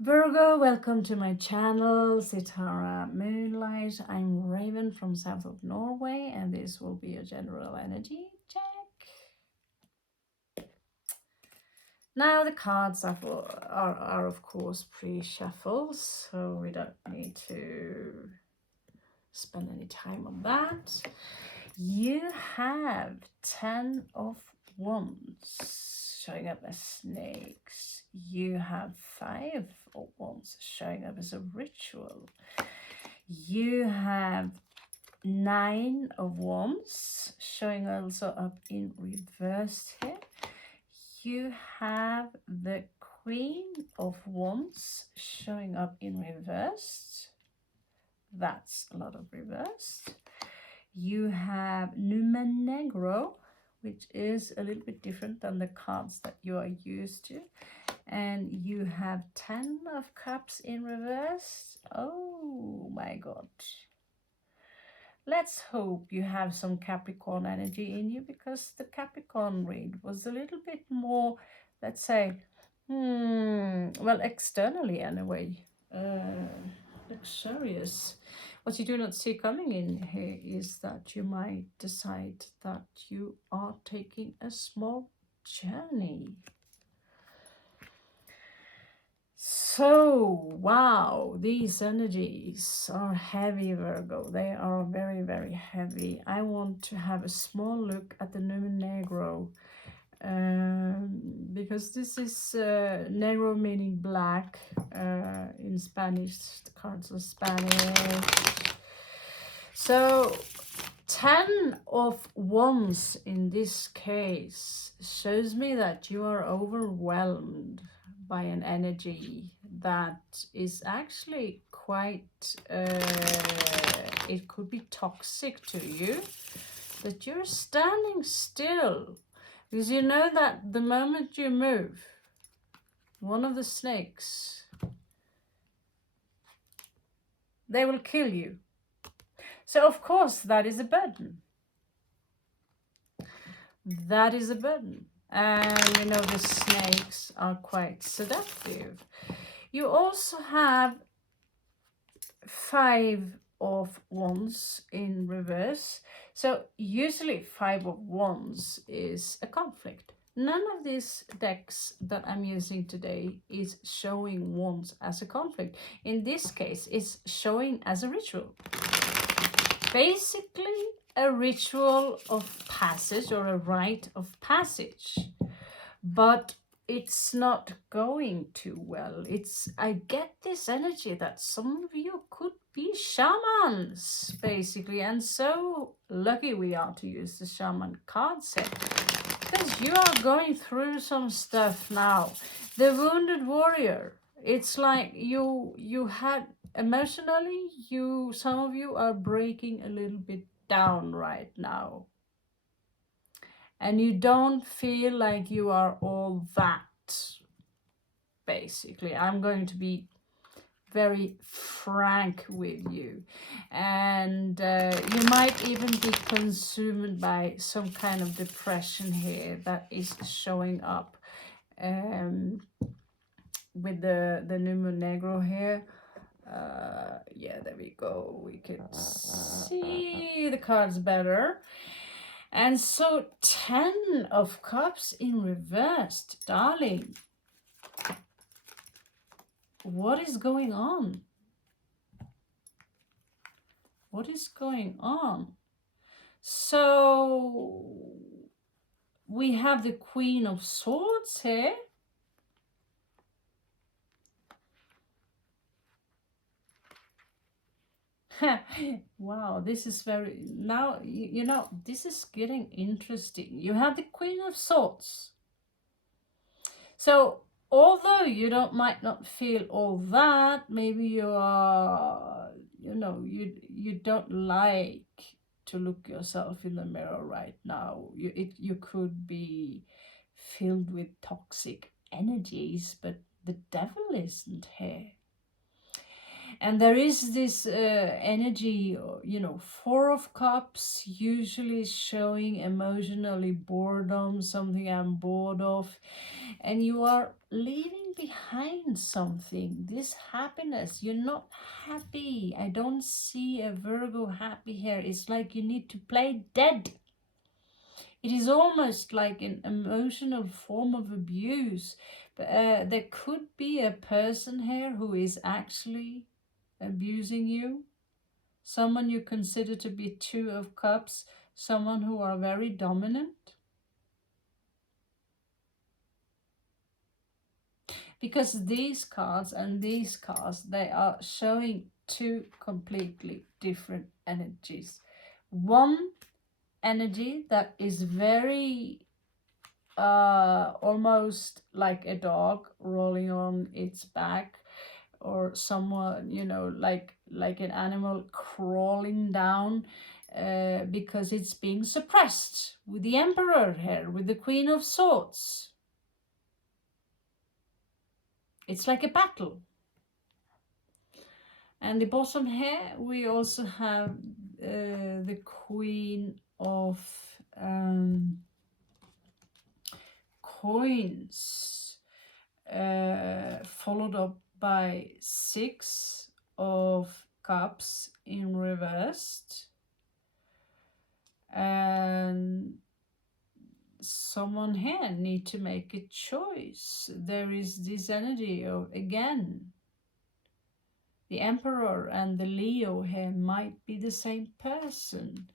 Virgo, welcome to my channel, Sitara Moonlight. I'm Raven from south of Norway, and this will be a general energy check. Now the cards are of course pre-shuffled, so we don't need to spend any time on that. You have 10 of Wands showing up as snakes. You have 5 of Wands showing up as a ritual. You have 9 of Wands showing also up in reverse here. You have the Queen of Wands showing up in reverse. That's a lot of reverse. You have Nume Negro, which is a little bit different than the cards that you are used to. And you have 10 of Cups in reverse. Oh my God. Let's hope you have some Capricorn energy in you, because the Capricorn read was a little bit more, let's say, well, externally anyway, luxurious. What you do not see coming in here is that you might decide that you are taking a small journey. So, wow, these energies are heavy, Virgo. They are very, very heavy. I want to have a small look at the Nume Negro, because this is negro meaning black in Spanish. The cards are Spanish. So 10 of Wands in this case shows me that you are overwhelmed by an energy that is actually quite, it could be toxic to you, that you're standing still. Because you know that the moment you move, one of the snakes, they will kill you. So of course that is a burden. That is a burden. And you know the snakes are quite seductive. You also have 5 of Wands in reverse. So usually 5 of Wands is a conflict. None of these decks that I'm using today is showing Wands as a conflict. In this case, it's showing as a ritual. Basically, a ritual of passage or a rite of passage. But it's not going too well. I get this energy that some of you could be shamans, basically, and so lucky we are to use the shaman card set, because you are going through some stuff now. The wounded warrior, it's like you had emotionally, some of you are breaking a little bit down right now. And you don't feel like you are all that, basically. I'm going to be very frank with you. And you might even be consumed by some kind of depression here that is showing up with the Nume Negro here. Yeah, there we go. We can see the cards better. And so 10 of Cups in reversed, darling. What is going on? What is going on? So we have the Queen of Swords here. Wow, this is very, now, you know, this is getting interesting. You have the Queen of Swords. So although you might not feel all that, maybe you are, you know, you don't like to look yourself in the mirror right now. You could be filled with toxic energies, but the devil isn't here. And there is this energy, you know, 4 of Cups, usually showing emotionally boredom, something I'm bored of. And you are leaving behind something, this happiness. You're not happy. I don't see a Virgo happy here. It's like you need to play dead. It is almost like an emotional form of abuse. There could be a person here who is actually abusing you. Someone you consider to be Two of Cups, someone who are very dominant. Because these cards and these cards, they are showing two completely different energies. One energy that is very almost like a dog rolling on its back, or someone, you know, like an animal crawling down because it's being suppressed, with the Emperor here, with the Queen of Swords. It's like a battle. And the bottom here, we also have the Queen of Coins, followed up by 6 of Cups in reversed. And someone here need to make a choice. There is this energy of, again, the Emperor and the Leo here might be the same person,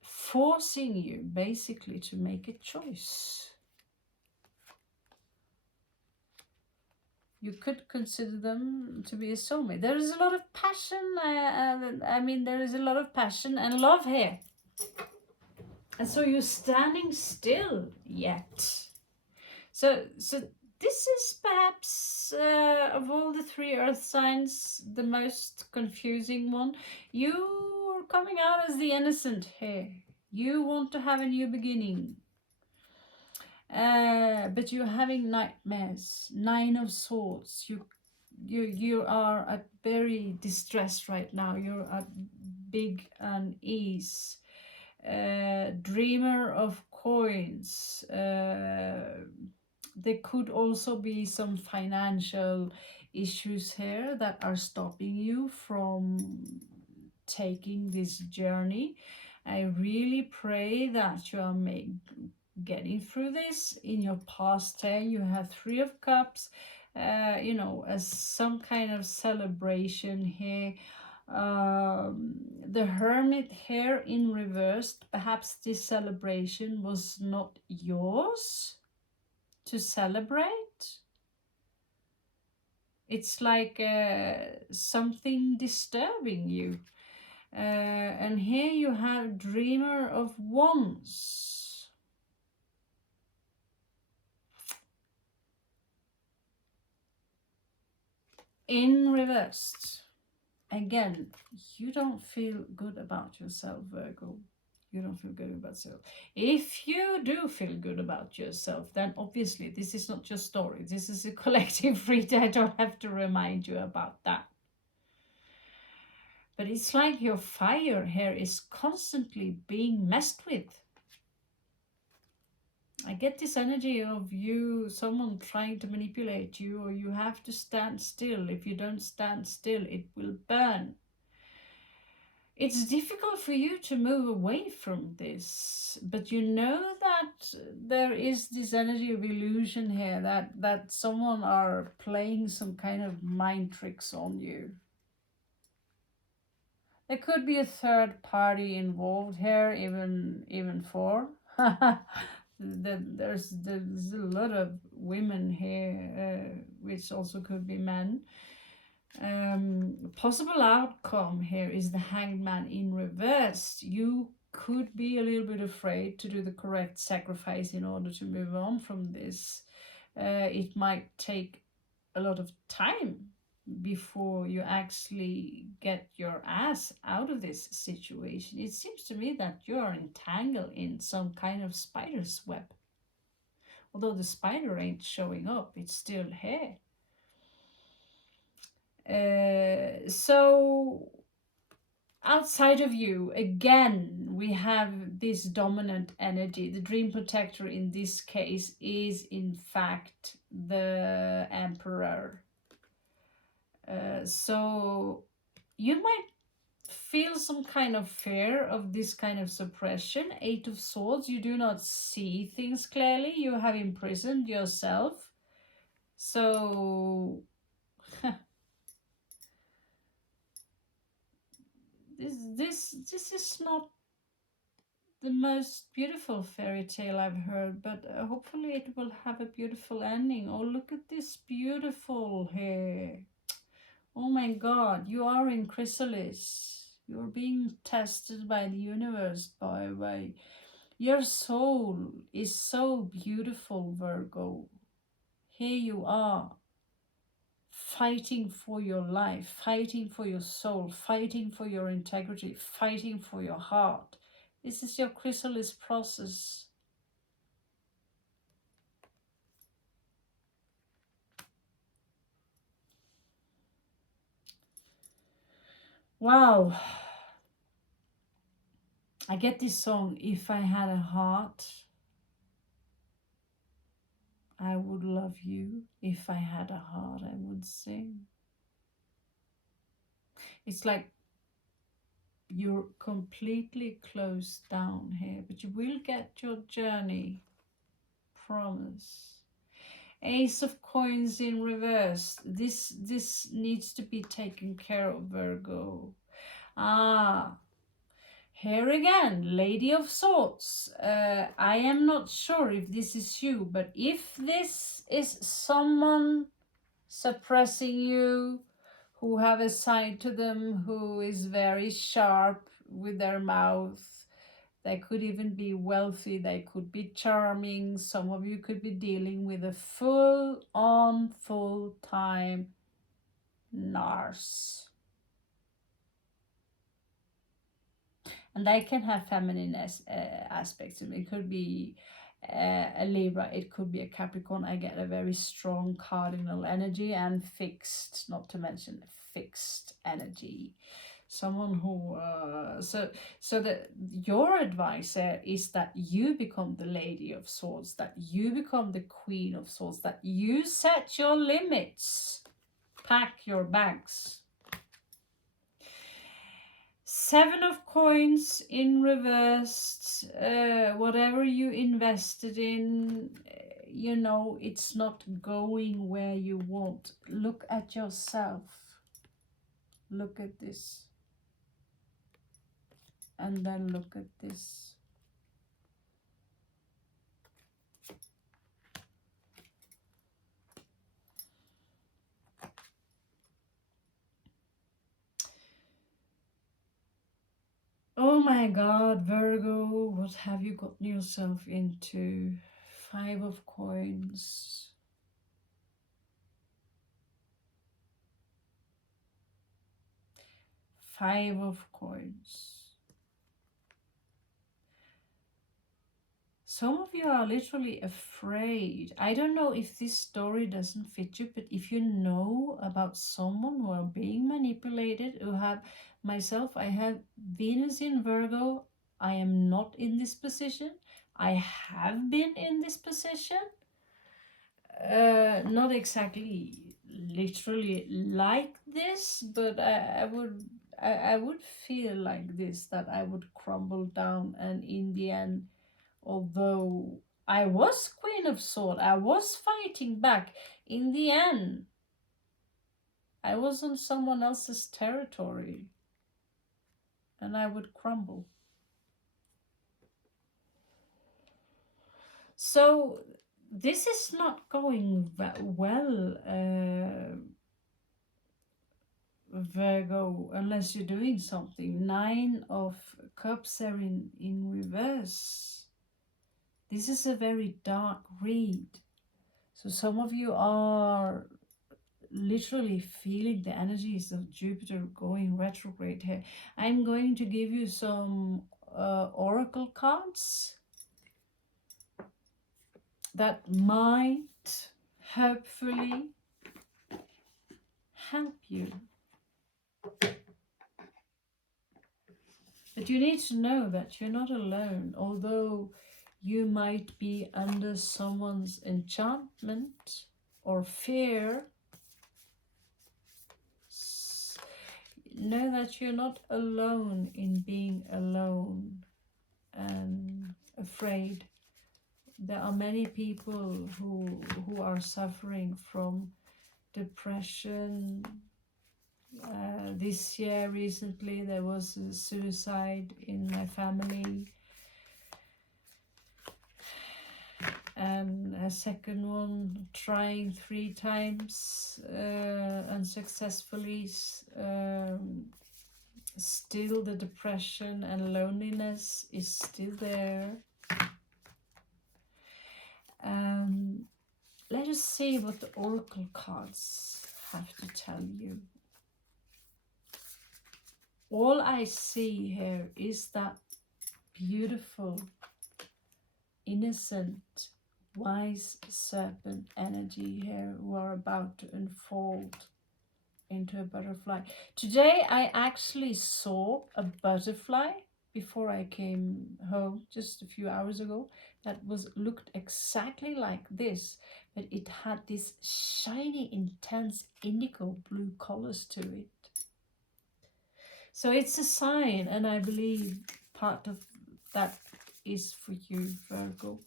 forcing you basically to make a choice. You could consider them to be a soulmate. There is a lot of passion. I mean, there is a lot of passion and love here. And so you're standing still yet. So this is perhaps, of all the 3 earth signs, the most confusing one. You're coming out as the innocent here. You want to have a new beginning. But you're having nightmares. 9 of Swords. You are very distressed right now. You're at big unease. Dreamer of Coins. There could also be some financial issues here that are stopping you from taking this journey. I really pray that you are getting through this. In your past here, you have 3 of Cups, you know, as some kind of celebration here. The Hermit here in reversed. Perhaps this celebration was not yours to celebrate. It's like something disturbing you. And here you have Dreamer of Wands. In reversed. Again, you don't feel good about yourself, Virgo. You don't feel good about yourself. If you do feel good about yourself, then obviously this is not your story. This is a collective read. I don't have to remind you about that. But it's like your fire here is constantly being messed with. I get this energy of you, someone trying to manipulate you, or you have to stand still. If you don't stand still, it will burn. It's difficult for you to move away from this, but you know that there is this energy of illusion here, that someone are playing some kind of mind tricks on you. There could be a third party involved here, even 4. There's a lot of women here, which also could be men. Possible outcome here is the Hanged Man in reverse. You could be a little bit afraid to do the correct sacrifice in order to move on from this. It might take a lot of time before you actually get your ass out of this situation. It seems to me that you are entangled in some kind of spider's web. Although the spider ain't showing up, it's still here. So outside of you, again, we have this dominant energy. The dream protector in this case is, in fact, the Emperor. So you might feel some kind of fear of this kind of suppression. Eight of Swords, you do not see things clearly. You have imprisoned yourself. So this is not the most beautiful fairy tale I've heard, but hopefully it will have a beautiful ending. Oh, look at this beautiful hair. Oh my god, you are in chrysalis. You're being tested by the universe, by your soul is so beautiful, Virgo. Here you are, fighting for your life, fighting for your soul, fighting for your integrity, fighting for your heart. This is your chrysalis process. Wow. I get this song, If I Had a Heart, I Would Love You. If I had a heart, I would sing. It's like you're completely closed down here, but you will get your journey. Promise. Ace of Coins in reverse. This needs to be taken care of, Virgo. Ah, here again, Lady of Swords. I am not sure if this is you, but if this is someone suppressing you, who have a side to them who is very sharp with their mouth, they could even be wealthy, they could be charming. Some of you could be dealing with a full-on, full-time narc. And they can have feminine aspects. It could be a Libra, it could be a Capricorn. I get a very strong cardinal energy and fixed, not to mention fixed energy. Someone who so that your advice there is that you become the Lady of Swords, that you become the Queen of Swords, that you set your limits, pack your bags. Seven of Coins in reversed. Whatever you invested in, you know, it's not going where you want. Look at yourself. Look at this. And then look at this. Oh my God, Virgo, what have you gotten yourself into? Five of Coins. Five of Coins. Some of you are literally afraid. I don't know if this story doesn't fit you, but if you know about someone who are being manipulated, who have, myself, I have Venus in Virgo. I am not in this position. I have been in this position. Not exactly literally like this, but I would feel like this, that I would crumble down, and in the end, although I was Queen of Swords, I was fighting back, in the end I was on someone else's territory and I would crumble. So this is not going well, Virgo, unless you're doing something. Nine of Cups are in reverse. This is a very dark read. So some of you are literally feeling the energies of Jupiter going retrograde here. I'm going to give you some oracle cards that might hopefully help you. But you need to know that you're not alone, although you might be under someone's enchantment or fear. Know that you're not alone in being alone and afraid. There are many people who are suffering from depression. This year, recently, there was a suicide in my family, and a second one trying 3 times unsuccessfully. Still the depression and loneliness is still there. Let us see what the oracle cards have to tell you. All I see here is that beautiful, innocent, wise serpent energy here who are about to unfold into a butterfly. Today I actually saw a butterfly before I came home just a few hours ago that looked exactly like this, but it had this shiny, intense indigo blue colors to it. So it's a sign, and I believe part of that is for you, Virgo.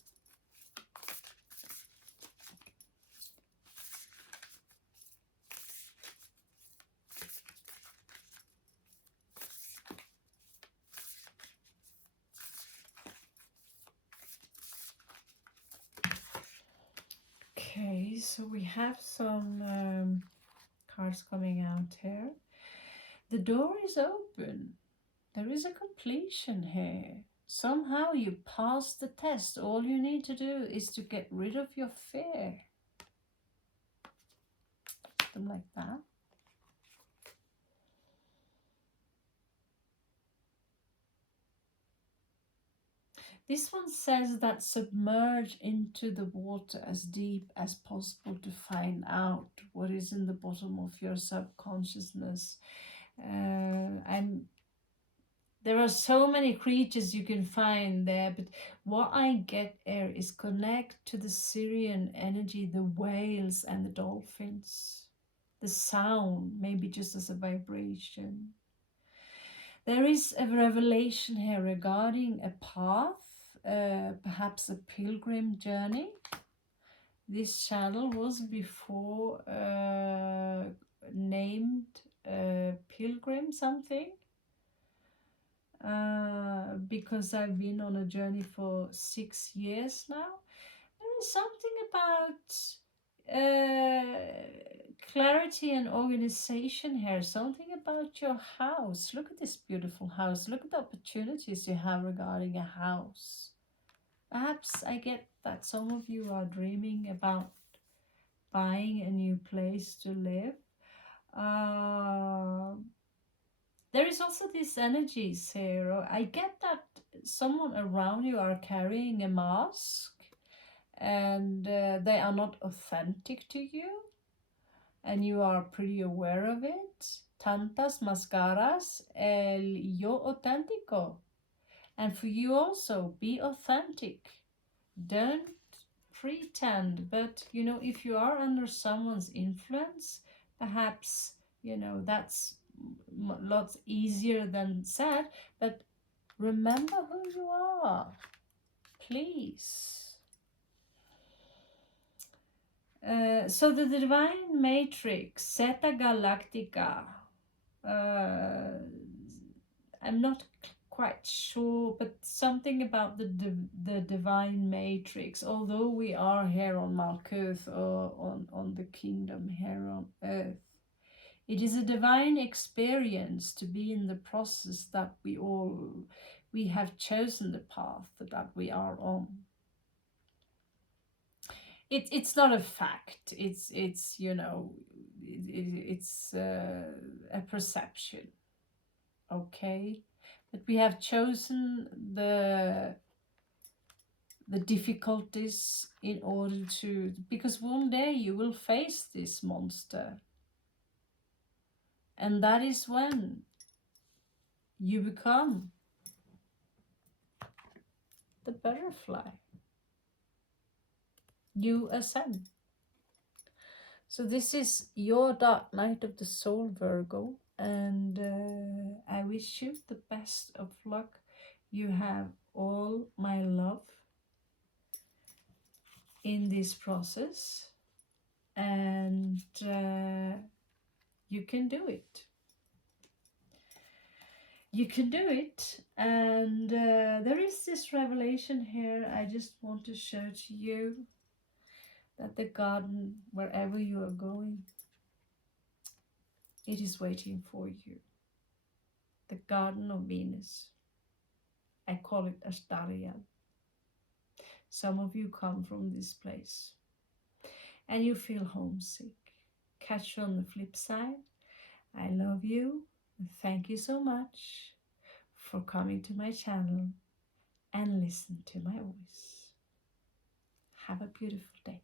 Okay, so we have some cards coming out here. The door is open. There is a completion here. Somehow you passed the test. All you need to do is to get rid of your fear. Something like that. This one says that submerge into the water as deep as possible to find out what is in the bottom of your subconsciousness. And there are so many creatures you can find there, but what I get here is connect to the Syrian energy, the whales and the dolphins. The sound, maybe just as a vibration. There is a revelation here regarding a path, perhaps a pilgrim journey. This channel was before named Pilgrim something. Because I've been on a journey for 6 years now. There is something about clarity and organization here, something about your house. Look at this beautiful house. Look at the opportunities you have regarding a house. Perhaps I get that some of you are dreaming about buying a new place to live. There is also these energies here. I get that someone around you are carrying a mask and they are not authentic to you, and you are pretty aware of it. Tantas máscaras, el yo auténtico. And for you also, be authentic. Don't pretend. But, you know, if you are under someone's influence, perhaps, you know, that's lots easier than said, but remember who you are, please. So the divine matrix, Zeta Galactica, I'm not quite sure, but something about the divine matrix, although we are here on Malkuth or on the kingdom here on earth. It is a divine experience to be in the process that we have chosen the path that we are on. It's not a fact. It's you know, it's a perception. Okay, but we have chosen the difficulties in order to, because one day you will face this monster. And that is when you become the butterfly. You ascend. So this is your dark night of the soul, Virgo, and I wish you the best of luck. You have all my love in this process, and you can do it. You can do it. And there is this revelation here I just want to show to you, that the garden, wherever you are going, it is waiting for you. The Garden of Venus. I call it Astaria. Some of you come from this place and you feel homesick. Catch you on the flip side. I love you. Thank you so much for coming to my channel and listen to my voice. Have a beautiful day.